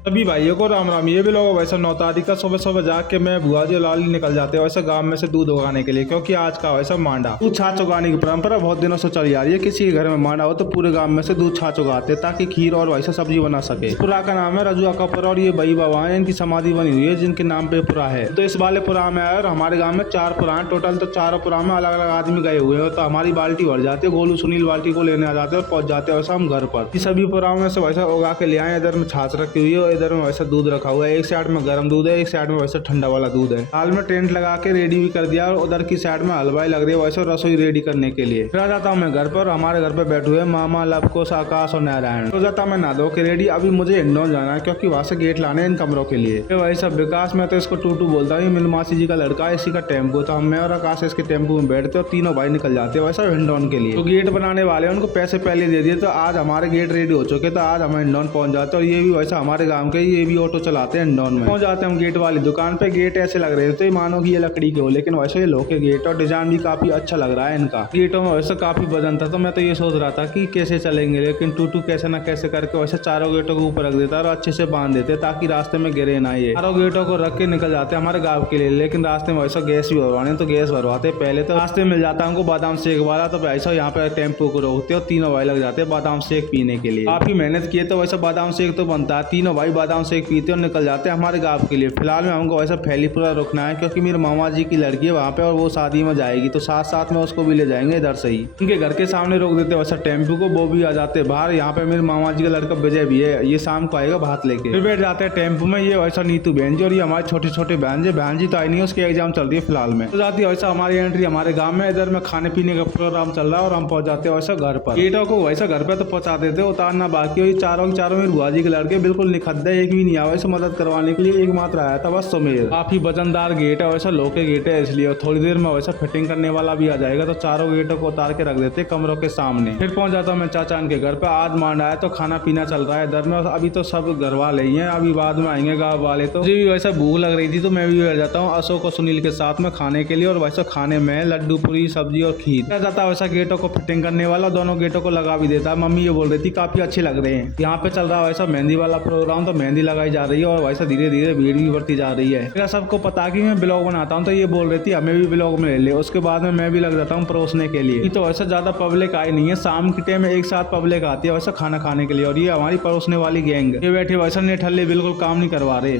सभी भाइयों को राम राम। ये भी लोग वैसे 9 तारीख का सुबह सुबह जाग के मैं बुआ जी लाली निकल जाते हैं वैसे गांव में से दूध उगाने के लिए, क्योंकि आज का वैसा मांडा दूध छाछ उगाने की परंपरा बहुत दिनों से चली आ रही है। किसी के घर में मांडा हो तो पूरे गांव में से दूध छाछ उगाते हैं ताकि खीर और वैसा सब्जी बना सके। पुरा का नाम है रजुआ का पुरा और ये बई बाबा है, इनकी समाधि बनी हुई है जिनके नाम पे पुरा है। तो इस वाले पुरा में आया और हमारे गाँव में 4 पुरा है टोटल, तो 4 पुरा में अलग अलग आदमी गए हुए हैं। तो हमारी बाल्टी भर जाती है, गोलू सुनील बाल्टी को लेने आ जाते हैं और पहुंच जाते हैं वैसा हम घर पर। सभी पुराओं में से वैसा उगा के ले आए। इधर में छाछ रखी हुई है और इधर में वैसा दूध रखा हुआ है। एक साइड में गर्म दूध है, एक साइड में वैसे ठंडा वाला दूध है। हाल में टेंट लगा के रेडी भी कर दिया और उधर की साइड में हलवाई लग रही है वैसे रसोई रेडी करने के लिए। फिर आ जाता हूँ मैं घर पर। हमारे घर पे बैठे हुए मामा, लवकुश, आकाश और नारायण। तो जाता मैं नहा धो के रेडी। अभी मुझे हिंडौन जाना है क्योंकि वहां से गेट लाने इन कमरों के लिए। फिर वही सब विकास में तो इसको टूटू बोलता हूँ, मेरी मासी जी का लड़का है, इसी का टेम्पो था। मैं और आकाश इसके टेम्पो में बैठते और तीनों भाई निकल जाते हैं वैसा हिंडौन के लिए। तो गेट बनाने वाले उनको पैसे पहले दे दिए, तो आज हमारे गेट रेडी हो चुके। तो आज हम हिंडौन पहुंच जाते और ये भी वैसा हमारे गाँव के ये भी ऑटो चलाते हैं हिंडौन में। पहुंच जाते हम गेट वाली दुकान पे। गेट ऐसे लग रहे थे मानो कि ये लकड़ी के हो, लेकिन वैसे ये लोहे के गेट और डिजाइन भी काफी अच्छा लग रहा है इनका। गेटों में वैसे काफी वजन था, तो मैं तो ये सोच रहा था कि कैसे चलेंगे, लेकिन टूटू कैसे ना कैसे करके वैसे चारों गेटों को ऊपर रख देता और अच्छे से बांध देते ताकि रास्ते में गिरे ना। ये चारों गेटों को रख के निकल जाते हमारे गाँव के लिए। लेकिन रास्ते में वैसा गैस भी भरवाने, तो गैस भरवाते पहले तो रास्ते मिल जाता हमको बादाम शेक वाला। तो ऐसा यहाँ पे टेम्पो को रोकते और तीनों भाई लग जाते बादाम शेक पीने के लिए। काफी मेहनत किए तो वैसा बादाम शेक तो बनता है। तीनों भाई बादाम शेक पीते और निकल जाते हमारे गाँव के लिए। फिलहाल में हमको वैसा फैलीपुरा रुकना है क्योंकि मेरे मामा जी की लड़की है वहाँ पे और वो शादी में जाएगी, तो साथ साथ में उसको भी ले जाएंगे इधर से ही। उनके घर के सामने रोक देते वैसा टेम्पो को, वो भी आ जाते बाहर। यहाँ पे मेरे मामा जी का लड़का विजय भी है, ये शाम को आएगा भात लेके। फिर बैठ जाते हैं टेम्पो में। ये वैसा नीतू बहन जी और ये हमारे छोटे छोटे बहन जी। बहन जी तो आई नहीं, उसकी एग्जाम चल रही है फिलहाल में। तो जाती है वैसा हमारी एंट्री हमारे गाँव में। इधर में खाने पीने का प्रोग्राम चल रहा है और हम पहुंच जाते हैं वैसा घर पर। गेटों को वैसा घर पे तो पहुंचा देते, उतारना बाकी हुई। चारों मेरे बुआ जी के लड़के बिल्कुल निखद्दे, एक भी नहीं आया वैसे मदद करवाने के लिए। एकमात्र आया था बस सुमेर। काफी वजनदार गेट है वैसा, लोहे के गेट है इसलिए। थोड़ी देर में वैसा फिटिंग करने वाला भी आ जाएगा, तो चारों गेटों को उतार के रख देते कमरों के सामने। फिर पहुंच जाता हूँ मैं चाचा के घर पे। आज मांडा है तो खाना पीना चल रहा है इधर में। अभी तो सब घर वाले ही हैं, अभी बाद में आएंगे गाँव वाले। तो मुझे भी वैसा भूख लग रही थी तो मैं भी बैठ जाता हूँ अशोक और सुनील के साथ में खाने के लिए। और वैसा खाने में लड्डू, पूरी, सब्जी और खीर जाता है वैसा। गेटों को फिटिंग करने वाला दोनों गेटों को लगा भी देता है। मम्मी ये बोल रही थी काफी अच्छे लग रहे हैं। यहाँ पे चल रहा है वैसा मेहंदी वाला प्रोग्राम, तो मेहंदी लगाई जा रही है और वैसा धीरे धीरे भीड़ भी बढ़ती जा रही है। मेरा सबको पता कि मैं ब्लॉग बनाता हूँ, तो ये बोल रही थी हमें भी ब्लॉग में ले ले। उसके बाद में मैं भी लग जाता हूँ परोसने के लिए। तो वैसा ज्यादा पब्लिक आई नहीं है, शाम के टाइम में एक साथ पब्लिक आती है वैसा खाना खाने के लिए। और ये हमारी परोसने वाली गैंग, ये बैठे वैसा नेठल्ले बिल्कुल काम नहीं करवा रहे।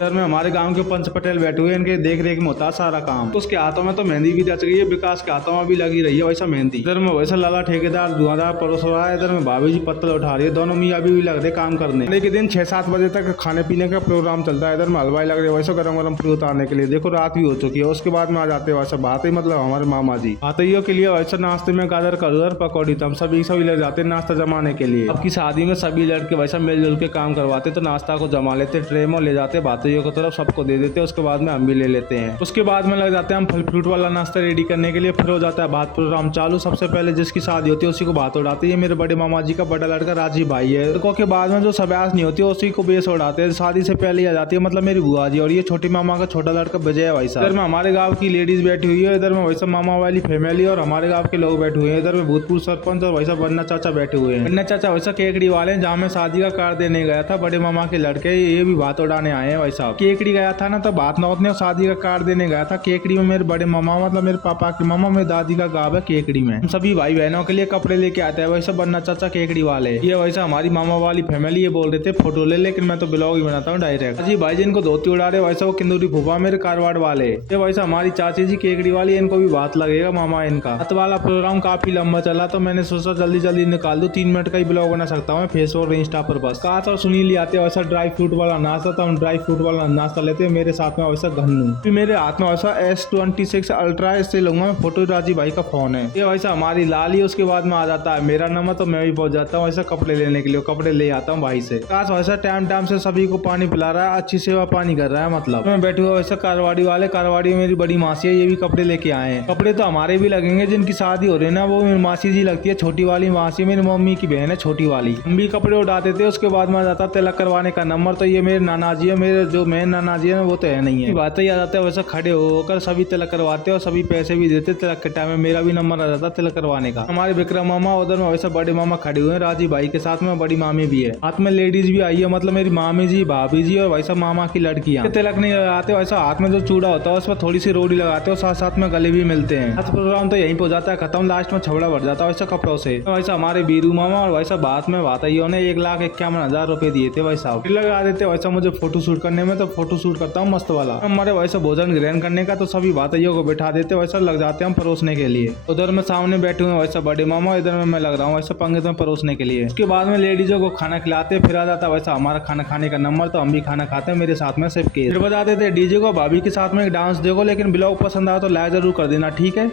सर में हमारे गांव के पंच पटेल बैठे हुए, इनके देख रेख में होता है सारा काम। तो उसके हाथों में तो मेहंदी भी रच गई है, विकास के हाथों में भी लगी रही है वैसा मेहंदी। इधर में वैसा लाला ठेकेदार धुआंधार परोस रहा है, इधर में भाभी जी पत्तल उठा रही है। दोनों मियाँ भी लग रहे काम करने। एक दिन 6-7 बजे तक खाने पीने का प्रोग्राम चलता है। इधर में हलवाई लग रही है वैसा गरम गरम पूरी उतारने के लिए। देखो रात भी हो चुकी है। उसके बाद में आ जाते हैं वैसा भाते, मतलब हमारे मामा जी भातइयों के लिए वैसा नाश्ते में गाजर का हलवा, पकौड़ी, तम सभी लग जाते हैं नाश्ता जमाने के लिए। अब की शादी में सभी लड़के वैसा मिलजुल के काम करवाते, तो नाश्ता को जमा लेते, ट्रे में ले जाते भातइयों की तरफ, सबको दे देते। उसके बाद में हम भी ले लेते हैं। उसके बाद में लग जाते हैं हम फल फ्रूट वाला नाश्ता रेडी करने के लिए। फिर हो जाता है भात प्रोग्राम चालू। सबसे पहले जिसकी शादी होती है उसी को भात उड़ाते हैं। ये मेरे बड़े मामा जी का बड़ा लड़का राजीव भाई है। लड़कों के बाद में जो सब्यास नहीं होती उसी को बेस उड़ाते हैं। शादी से पहले आ जाती है मतलब मेरी बुआ जी। और ये छोटी मामा का छोटा लड़का विजय है वैसा। इधर में हमारे गाँव की लेडीज बैठी हुई है, इधर में वैसा मामा वाली फैमिली और हमारे गाँव के लोग बैठे हुए हैं। इधर में भूतपूर्व सरपंच और वैसा बन्ना चाचा बैठे हुए हैं। बन्ना चाचा वैसा केकड़ी वाले जहाँ में शादी का कार्ड देने गया था बड़े मामा के लड़के, ये भी भात उड़ाने आए हैं वैसा। केकड़ी गया था ना, तो भात नौतने शादी का कार्ड देने गया था। केकड़ी में मेरे बड़े मामा, मतलब मेरे पापा के मामा, मेरी दादी का गाँव है केकड़ी में। हम सभी भाई बहनों के लिए कपड़े लेके आते हैं वैसा बन्ना चाचा केकड़ी वाले। ये वैसा हमारी मामा वाली फैमिली। ये बोल रहे थे फोटो ले, लेकिन मैं तो ब्लॉग ही बनाता हूँ डायरेक्ट। जी भाई जिनको धोती उड़ा रहे वैसा वो किंदूरी फूफा मेरे कारवाड़ वाले। ये वैसा हमारी चाची जी केकड़ी वाली, इनको भी बात लगेगा मामा इनका। हाथ वाला प्रोग्राम काफी लंबा चला, तो मैंने सोचा जल्दी जल्दी निकाल दूं, 3 मिनट का ही ब्लॉग बना सकता हूँ फेसबुक और इंस्टा पर बस। काश और सुनील आते वैसा ड्राई फ्रूट वाला नाश्ता, तो हम ड्राई फ्रूट वाला नाश्ता लेते हैं। मेरे साथ में वैसा घन्नू, मेरे हाथ में वैसा S26 अल्ट्रा, इससे लूंगा मैं फोटो। राजी भाई का फोन है ये वैसा हमारी लाली। उसके बाद में आ जाता है मेरा नंबर, तो मैं भी पहुंच जाता हूँ वैसा कपड़े लेने के लिए। कपड़े ले आता हूँ भाई से। काश वैसा टाइम टाइम से सभी को पानी पिला रहा है, अच्छी सेवा पानी कर रहा है। मतलब मैं बैठे हुआ वैसा कारवाड़ी वाले, कारवाड़ी मेरी बड़ी मासी है, ये भी कपड़े लेके आए हैं। कपड़े तो हमारे भी लगेंगे, जिनकी शादी हो रही है ना वो मेरी मासी जी लगती है। छोटी वाली मासी मेरी मम्मी की बहन है छोटी वाली। हम भी कपड़े उठाते थे। उसके बाद में आ जाता तिलक करवाने का नंबर, तो ये मेरे नाना जी है, मेरे जो जो मेन नानाजी है वो तो है नहीं है। बातें याद आते हैं वैसे खड़े होकर सभी तिलक करवाते और सभी पैसे भी देते। तिलक के टाइम में मेरा भी नंबर आ जाता तिलक करवाने का। हमारे विक्रम मामा उधर में वैसे बड़े मामा खड़े हुए हैं राजी भाई के साथ में, बड़ी मामी भी है, हाथ में लेडीज भी आई है, मतलब मेरी मामी जी, भाभी जी और वैसा मामा की लड़कियां। तिलक नहीं लगाते वैसा हाथ में जो चूड़ा होता है उस पर थोड़ी सी रोड़ी लगाते और साथ साथ में गले भी मिलते हैं। प्रोग्राम तो यहीं पे हो जाता है खत्म, लास्ट में छबड़ा भर जाता है वैसा कपड़ों से। वैसा हमारे बीरू मामा और वैसा बात में भाताइयों ने 1,51,000 रुपए दिए थे वैसा लगा देते वैसा मुझे फोटो शूट करने में, तो फोटो शूट करता हूँ मस्त वाला। हमारे वैसा भोजन ग्रहण करने का तो सभी भाताइयों को बैठा देते वैसा लग जाते हम परोसने के लिए। उधर में सामने बैठे हुए वैसा बड़े मामा, इधर में मैं लग रहा हूँ वैसा पंगत में परोसने के लिए। उसके बाद में लेडीजों को खाना खिलाते, फिर आ जाता वैसा हमारा खाना खाने का नंबर, तो हम भी खाना खाते हैं मेरे साथ में सिर्फ के। फिर बजा देते डीजे को भाभी के साथ में एक डांस देखो, लेकिन ब्लॉग पसंद आया तो लाइक जरूर कर देना, ठीक है।